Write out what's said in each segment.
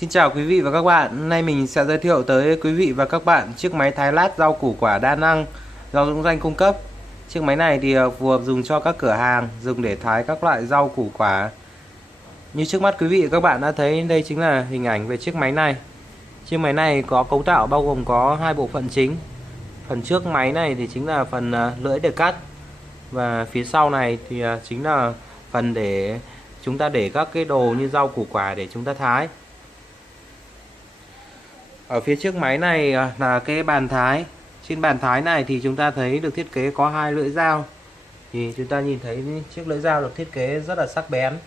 Xin chào quý vị và các bạn. Hôm nay mình sẽ giới thiệu tới quý vị và các bạn chiếc máy thái lát rau củ quả đa năng do Dũng Danh cung cấp. Chiếc máy này thì phù hợp dùng cho các cửa hàng, dùng để thái các loại rau củ quả. Như trước mắt quý vị và các bạn đã thấy, đây chính là hình ảnh về chiếc máy này. Chiếc máy này có cấu tạo bao gồm có hai bộ phận chính. Phần trước máy này thì chính là phần lưỡi để cắt, và phía sau này thì chính là phần để chúng ta để các cái đồ như rau củ quả để chúng ta thái. Ở phía trước máy này là cái bàn thái. Trên bàn thái này thì chúng ta thấy được thiết kế có hai lưỡi dao. Thì chúng ta nhìn thấy chiếc lưỡi dao được thiết kế rất là sắc bén.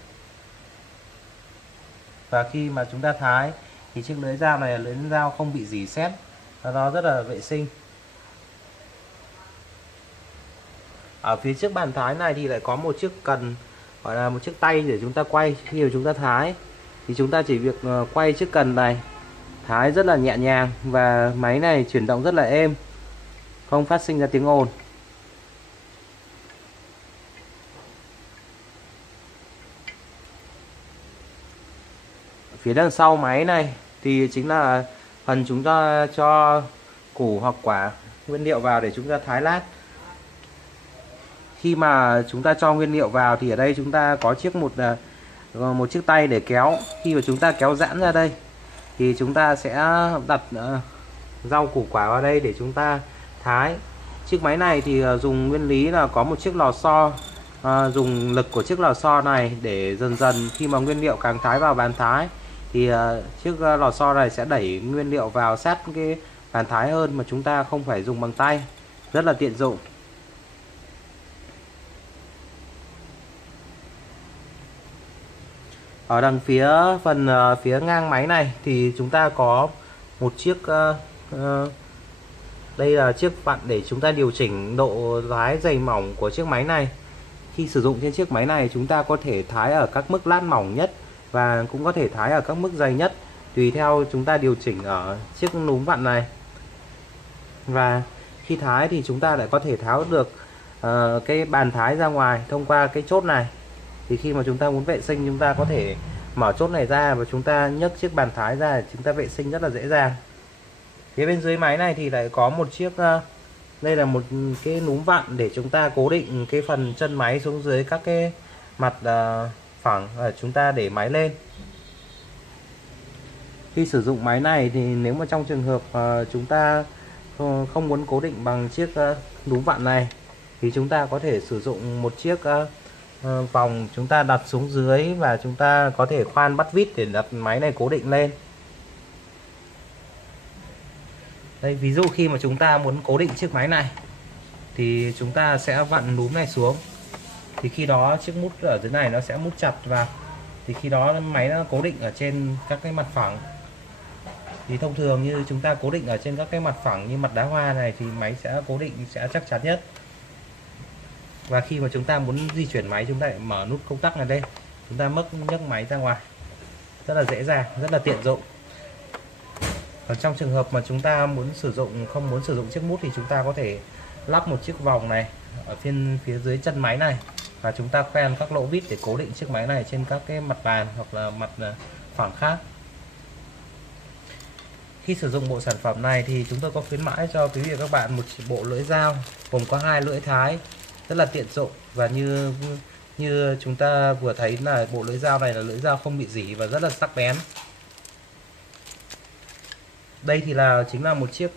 Và khi mà chúng ta thái thì chiếc lưỡi dao này là lưỡi dao không bị rỉ sét, nó rất là vệ sinh. Ở phía trước bàn thái này thì lại có một chiếc cần, gọi là một chiếc tay để chúng ta quay khi mà chúng ta thái. Thì chúng ta chỉ việc quay chiếc cần này, thái rất là nhẹ nhàng và máy này chuyển động rất là êm, không phát sinh ra tiếng ồn. Phía đằng sau máy này thì chính là phần chúng ta cho củ hoặc quả nguyên liệu vào để chúng ta thái lát. Khi mà chúng ta cho nguyên liệu vào thì ở đây chúng ta có một chiếc tay để kéo. Khi mà chúng ta kéo giãn ra đây thì chúng ta sẽ đặt rau củ quả vào đây để chúng ta thái. Chiếc máy này thì dùng nguyên lý là có một chiếc lò xo, dùng lực của chiếc lò xo này để dần dần khi mà nguyên liệu càng thái vào bàn thái thì chiếc lò xo này sẽ đẩy nguyên liệu vào sát cái bàn thái hơn, mà chúng ta không phải dùng bằng tay, rất là tiện dụng. Ở đằng phía ngang máy này thì chúng ta có một chiếc đây là chiếc vặn để chúng ta điều chỉnh độ thái dày mỏng của chiếc máy này. Khi sử dụng trên chiếc máy này chúng ta có thể thái ở các mức lát mỏng nhất và cũng có thể thái ở các mức dày nhất, tùy theo chúng ta điều chỉnh ở chiếc núm vặn này. Và khi thái thì chúng ta lại có thể tháo được cái bàn thái ra ngoài thông qua cái chốt này. Thì khi mà chúng ta muốn vệ sinh, chúng ta có thể mở chốt này ra và chúng ta nhấc chiếc bàn thái ra để chúng ta vệ sinh rất là dễ dàng. Phía bên dưới máy này thì lại có một chiếc đây là một cái núm vặn để chúng ta cố định cái phần chân máy xuống dưới các cái mặt phẳng chúng ta để máy lên. Khi sử dụng máy này thì nếu mà trong trường hợp chúng ta không muốn cố định bằng chiếc núm vặn này thì chúng ta có thể sử dụng một chiếc vòng chúng ta đặt xuống dưới, và chúng ta có thể khoan bắt vít để đặt máy này cố định lên. Đây, ví dụ khi mà chúng ta muốn cố định chiếc máy này thì chúng ta sẽ vặn núm này xuống, thì khi đó chiếc mút ở dưới này nó sẽ mút chặt vào, thì khi đó máy nó cố định ở trên các cái mặt phẳng. Thì thông thường như chúng ta cố định ở trên các cái mặt phẳng như mặt đá hoa này thì máy sẽ cố định sẽ chắc chắn nhất. Và khi mà chúng ta muốn di chuyển máy, chúng ta lại mở nút công tắc này đây, chúng ta nhấc máy ra ngoài, rất là dễ dàng, rất là tiện dụng. Còn trong trường hợp mà chúng ta không muốn sử dụng chiếc mút thì chúng ta có thể lắp một chiếc vòng này ở phía dưới chân máy này, và chúng ta khoen các lỗ vít để cố định chiếc máy này trên các cái mặt bàn hoặc là mặt phẳng khác. Khi sử dụng bộ sản phẩm này thì chúng tôi có khuyến mãi cho quý vị và các bạn một bộ lưỡi dao gồm có hai lưỡi thái, rất là tiện dụng. Và như chúng ta vừa thấy là bộ lưỡi dao này là lưỡi dao không bị rỉ và rất là sắc bén. Đây thì chính là một chiếc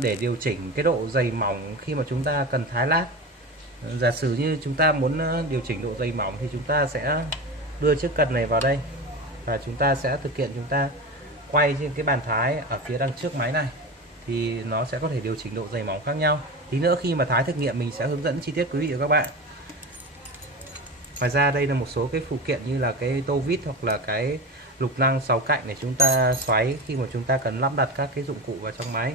để điều chỉnh cái độ dày mỏng khi mà chúng ta cần thái lát. Giả sử như chúng ta muốn điều chỉnh độ dày mỏng thì chúng ta sẽ đưa chiếc cần này vào đây và chúng ta sẽ thực hiện, chúng ta quay trên cái bàn thái ở phía đằng trước máy này thì nó sẽ có thể điều chỉnh độ dày mỏng khác nhau. Tí nữa khi mà thái thực nghiệm mình sẽ hướng dẫn chi tiết quý vị và các bạn. Ngoài ra đây là một số cái phụ kiện như là cái tô vít hoặc là cái lục năng 6 cạnh để chúng ta xoáy khi mà chúng ta cần lắp đặt các cái dụng cụ vào trong máy.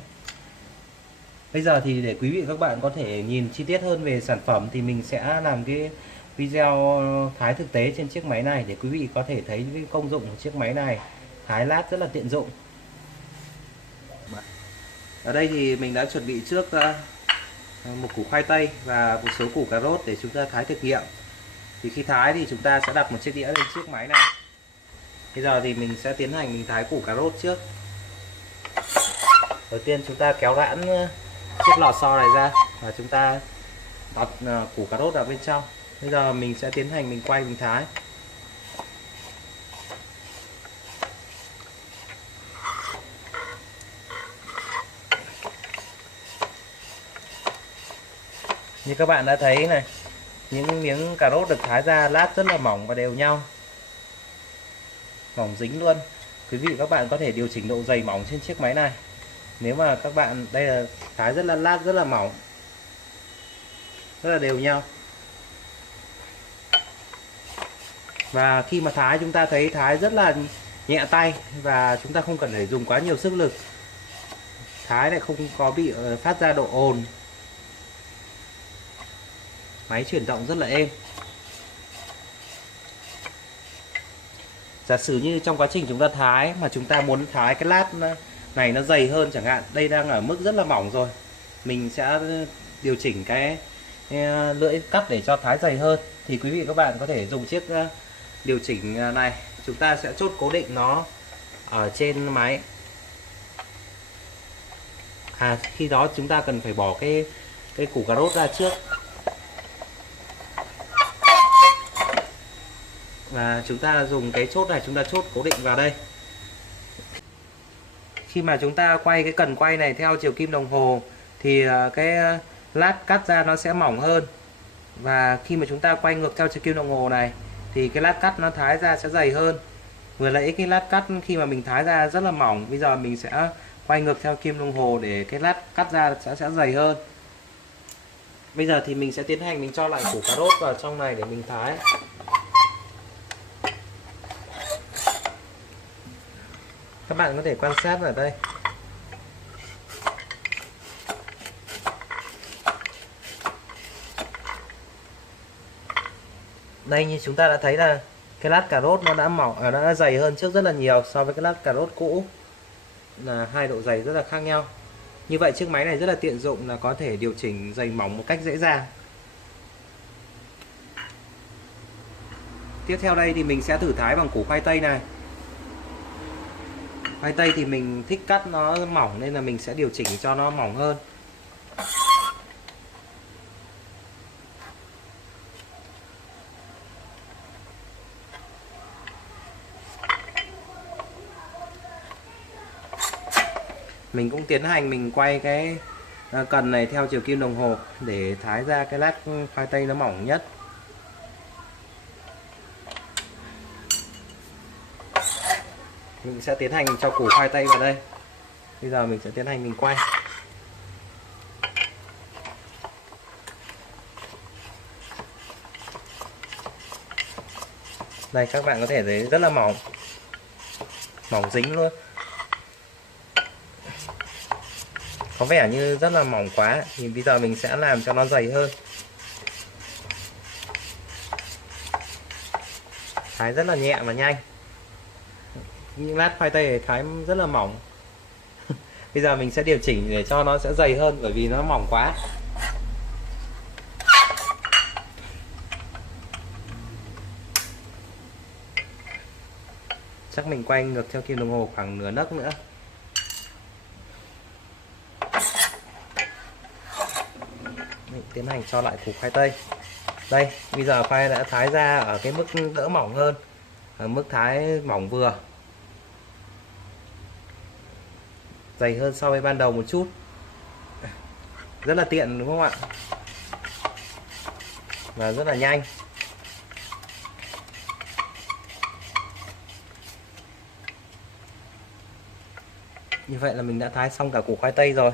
Bây giờ thì để quý vị và các bạn có thể nhìn chi tiết hơn về sản phẩm thì mình sẽ làm cái video thái thực tế trên chiếc máy này để quý vị có thể thấy cái công dụng của chiếc máy này thái lát rất là tiện dụng. Ở đây thì mình đã chuẩn bị trước một củ khoai tây và một số củ cà rốt để chúng ta thái thực nghiệm. Thì khi thái thì chúng ta sẽ đặt một chiếc đĩa lên chiếc máy này. Bây giờ thì mình sẽ tiến hành mình thái củ cà rốt trước. Đầu tiên chúng ta kéo giãn chiếc lò xo này ra và chúng ta đặt củ cà rốt vào bên trong. Bây giờ mình sẽ tiến hành mình quay mình thái. Như các bạn đã thấy này, những miếng cà rốt được thái ra lát rất là mỏng và đều nhau, mỏng dính luôn. Quý vị các bạn có thể điều chỉnh độ dày mỏng trên chiếc máy này. Nếu mà các bạn đây là thái rất là lát, rất là mỏng, rất là đều nhau. Và khi mà thái chúng ta thấy thái rất là nhẹ tay và chúng ta không cần phải dùng quá nhiều sức lực. Thái lại không có bị phát ra độ ồn. Máy chuyển động rất là êm. Giả sử như trong quá trình chúng ta thái mà chúng ta muốn thái cái lát này nó dày hơn chẳng hạn, đây đang ở mức rất là mỏng rồi, mình sẽ điều chỉnh cái lưỡi cắt để cho thái dày hơn, thì quý vị các bạn có thể dùng chiếc điều chỉnh này. Chúng ta sẽ chốt cố định nó ở trên máy. Khi đó chúng ta cần phải bỏ cái củ cà rốt ra trước. Và chúng ta dùng cái chốt này, chúng ta chốt cố định vào đây. Khi mà chúng ta quay cái cần quay này theo chiều kim đồng hồ thì cái lát cắt ra nó sẽ mỏng hơn. Và khi mà chúng ta quay ngược theo chiều kim đồng hồ này thì cái lát cắt nó thái ra sẽ dày hơn. Vừa nãy cái lát cắt khi mà mình thái ra rất là mỏng, bây giờ mình sẽ quay ngược theo kim đồng hồ để cái lát cắt ra sẽ dày hơn. Bây giờ thì mình sẽ tiến hành mình cho lại củ cà rốt vào trong này để mình thái. Các bạn có thể quan sát ở đây. Đây như chúng ta đã thấy là cái lát cà rốt nó đã mỏng, nó đã dày hơn trước rất là nhiều so với cái lát cà rốt cũ. Là hai độ dày rất là khác nhau. Như vậy chiếc máy này rất là tiện dụng, là có thể điều chỉnh dày mỏng một cách dễ dàng. Tiếp theo đây thì mình sẽ thử thái bằng củ khoai tây này. Khoai tây thì mình thích cắt nó mỏng nên là mình sẽ điều chỉnh cho nó mỏng hơn. Mình cũng tiến hành mình quay cái cần này theo chiều kim đồng hồ để thái ra cái lát khoai tây nó mỏng nhất. Mình sẽ tiến hành cho củ khoai tây vào đây. Bây giờ mình sẽ tiến hành mình quay. Đây các bạn có thể thấy rất là mỏng, mỏng dính luôn. Có vẻ như rất là mỏng quá, thì bây giờ mình sẽ làm cho nó dày hơn. Thái rất là nhẹ và nhanh. Những lát khoai tây thái rất là mỏng. Bây giờ mình sẽ điều chỉnh để cho nó sẽ dày hơn, bởi vì nó mỏng quá. Chắc mình quay ngược theo kim đồng hồ khoảng nửa nấc nữa. Mình tiến hành cho lại củ khoai tây. Đây, bây giờ khoai đã thái ra ở cái mức đỡ mỏng hơn, ở mức thái mỏng vừa, dày hơn so với ban đầu một chút. Rất là tiện đúng không ạ? Và rất là nhanh. Như vậy là mình đã thái xong cả củ khoai tây rồi.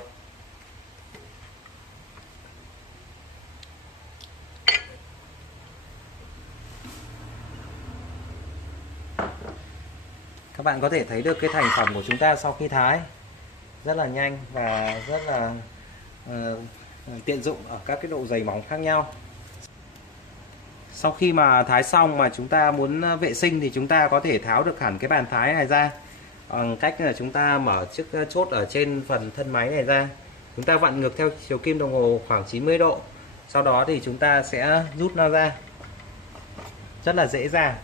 Các bạn có thể thấy được cái thành phẩm của chúng ta sau khi thái rất là nhanh và rất là tiện dụng ở các cái độ dày mỏng khác nhau. Sau khi mà thái xong mà chúng ta muốn vệ sinh thì chúng ta có thể tháo được hẳn cái bàn thái này ra bằng cách là chúng ta mở chiếc chốt ở trên phần thân máy này ra. Chúng ta vặn ngược theo chiều kim đồng hồ khoảng 90 độ. Sau đó thì chúng ta sẽ rút nó ra. Rất là dễ dàng.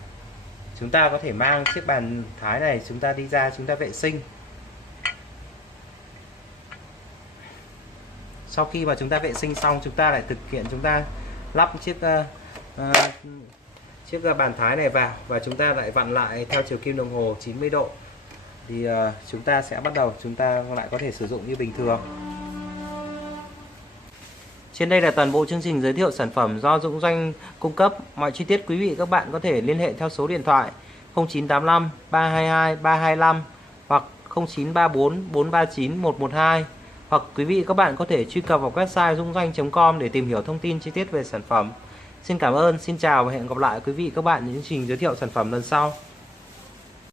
chúng ta có thể mang chiếc bàn thái này chúng ta đi ra chúng ta vệ sinh. Sau khi mà chúng ta vệ sinh xong, chúng ta lại thực hiện chúng ta lắp chiếc bàn thái này vào và chúng ta lại vặn lại theo chiều kim đồng hồ 90 độ. Thì chúng ta sẽ bắt đầu chúng ta lại có thể sử dụng như bình thường. Trên đây là toàn bộ chương trình giới thiệu sản phẩm do Dũng Doanh cung cấp. Mọi chi tiết quý vị các bạn có thể liên hệ theo số điện thoại 0985 322 325 hoặc 0934 439 112, hoặc quý vị các bạn có thể truy cập vào website dungdoanh.com để tìm hiểu thông tin chi tiết về sản phẩm. Xin cảm ơn, xin chào và hẹn gặp lại quý vị các bạn những chương trình giới thiệu sản phẩm lần sau.